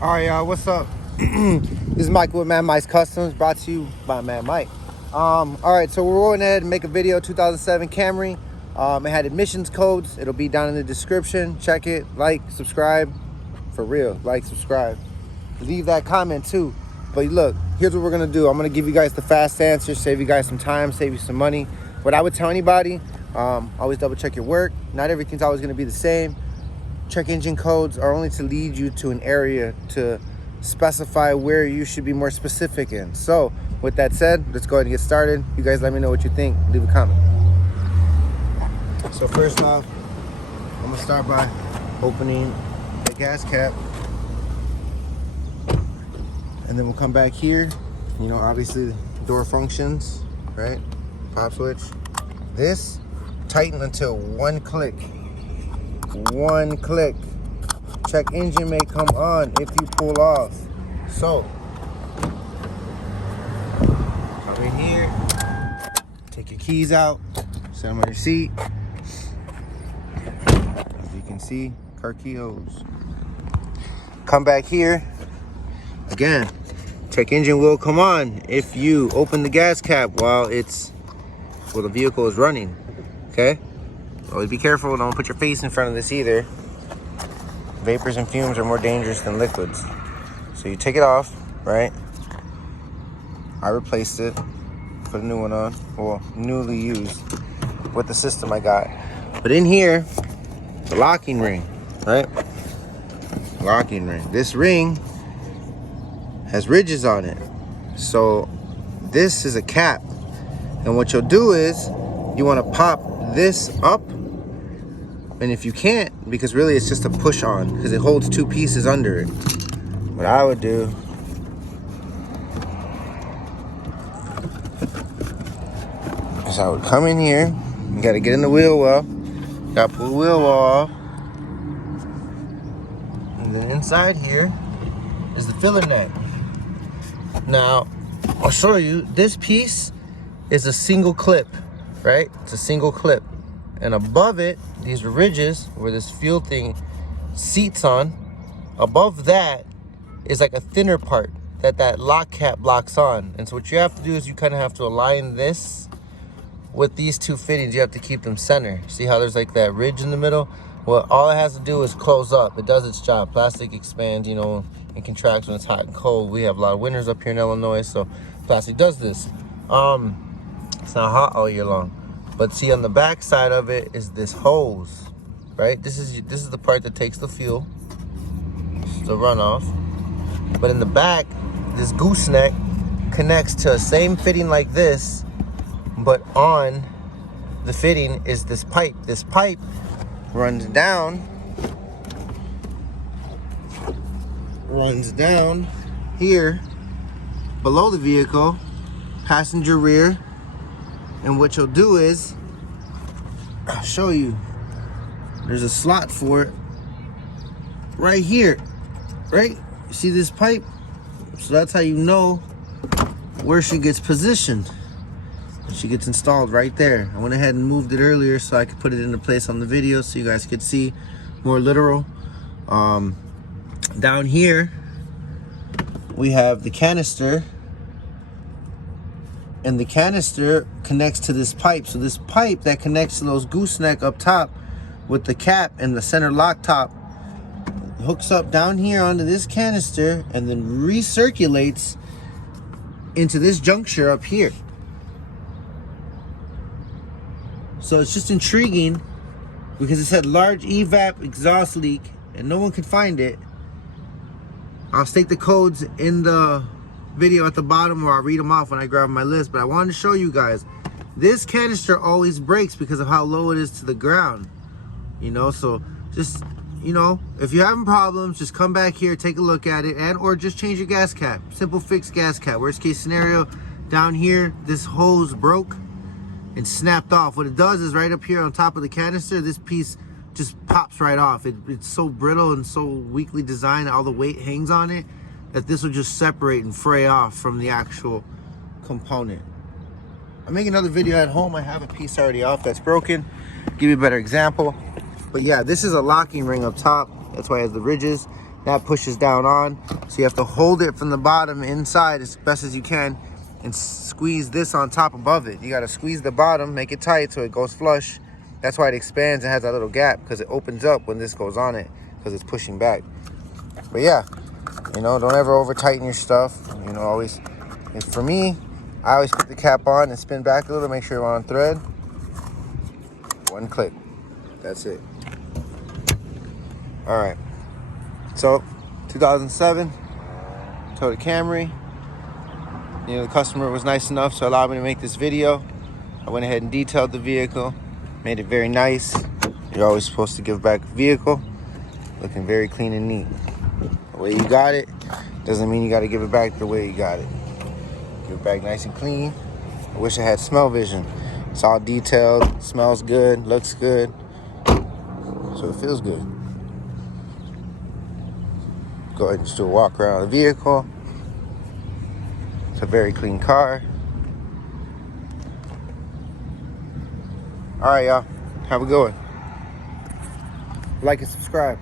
All right, y'all, what's up? This is Mike with Madmikescustom, brought to you by Mad Mike. All right, so we're going ahead and make a video. 2007 Camry. It had emissions codes. It'll be down in the description. Check it, like, subscribe. For real, like, subscribe. Leave that comment too. But look, here's what we're gonna do. I'm gonna give you guys the fast answers, save you guys some time, save you some money. What I would tell anybody, always double check your work. Not everything's always gonna be the same. Check engine codes are only to lead you to an area to specify where you should be more specific in. So with that said, let's go ahead and get started. You guys let me know what you think. Leave a comment. So first off, I'm gonna start by opening the gas cap. And then we'll come back here. You know, obviously the door functions, right? Pop switch. This, tighten until one click. One click. Check engine may come on if you pull off. So come in here, take your keys out, set them on your seat. As you can see, car key hose. Come back here again. Check engine will come on if you open the gas cap while the vehicle is running. Okay. Always be careful, don't put your face in front of this either. Vapors and fumes are more dangerous than liquids. So you take it off, right? I replaced it, put a new one on, well, newly used with the system I got. But in here, the locking ring, right? Locking ring. This ring has ridges on it. So this is a cap. And what you'll do is you want to pop this up. And if you can't, because really it's just a push on, because it holds two pieces under it. What I would do is I would come in here. You got to get in the wheel well. Got to pull the wheel well off. And then inside here is the filler neck. Now, I'll show you. This piece is a single clip, right? It's a single clip. And above it, these ridges where this fuel thing seats on, above that is like a thinner part that lock cap locks on. And so what you have to do is you kind of have to align this with these two fittings. You have to keep them center. See how there's like that ridge in the middle? Well, all it has to do is close up. It does its job. Plastic expands, you know, and contracts when it's hot and cold. We have a lot of winters up here in Illinois, so plastic does this. It's not hot all year long. But see, on the back side of it is this hose, right? This is the part that takes the fuel, the runoff. But in the back, this gooseneck connects to a same fitting like this, but on the fitting is this pipe. This pipe runs down here below the vehicle, passenger rear. And what you'll do is, I'll show you, there's a slot for it right here, right? You see this pipe? So that's how you know where she gets positioned. She gets installed right there. I went ahead and moved it earlier so I could put it into place on the video so you guys could see more literal. Down here, we have the canister. And the canister connects to this pipe. So this pipe that connects to those gooseneck up top with the cap and the center lock top hooks up down here onto this canister and then recirculates into this juncture up here. So it's just intriguing because it said large evap exhaust leak and no one could find it. I'll stick the codes in the video at the bottom, or I'll read them off when I grab my list. But I wanted to show you guys, this canister always breaks because of how low it is to the ground, you know. So just, you know, if you're having problems, just come back here, take a look at it, and or just change your gas cap. Simple fix gas cap. Worst case scenario, down here this hose broke and snapped off. What it does is right up here on top of the canister, this piece just pops right off. It's so brittle and so weakly designed, all the weight hangs on it, that this will just separate and fray off from the actual component. I'm making another video at home. I have a piece already off that's broken. Give you a better example. But yeah, this is a locking ring up top. That's why it has the ridges. that pushes down on. So you have to hold it from the bottom inside as best as you can and squeeze this on top above it. You gotta squeeze the bottom, make it tight so it goes flush. That's why it expands and has that little gap, because it opens up when this goes on it, because it's pushing back. But yeah, you know, don't ever over tighten your stuff. You know, always, and for me, I always put the cap on and spin back a little, make sure we're on thread. One click, that's it. All right, so 2007 Toyota Camry. You know, the customer was nice enough to allow me to make this video. I went ahead and detailed the vehicle, made it very nice. You're always supposed to give back a vehicle looking very clean and neat. The way you got it doesn't mean you got to give it back the way you got it. Give it back nice and clean. I wish I had smell vision. It's all detailed, smells good, looks good, so it feels good. Go ahead and just do a walk around the vehicle. It's a very clean car. All right, y'all. Have a good one. Like and subscribe.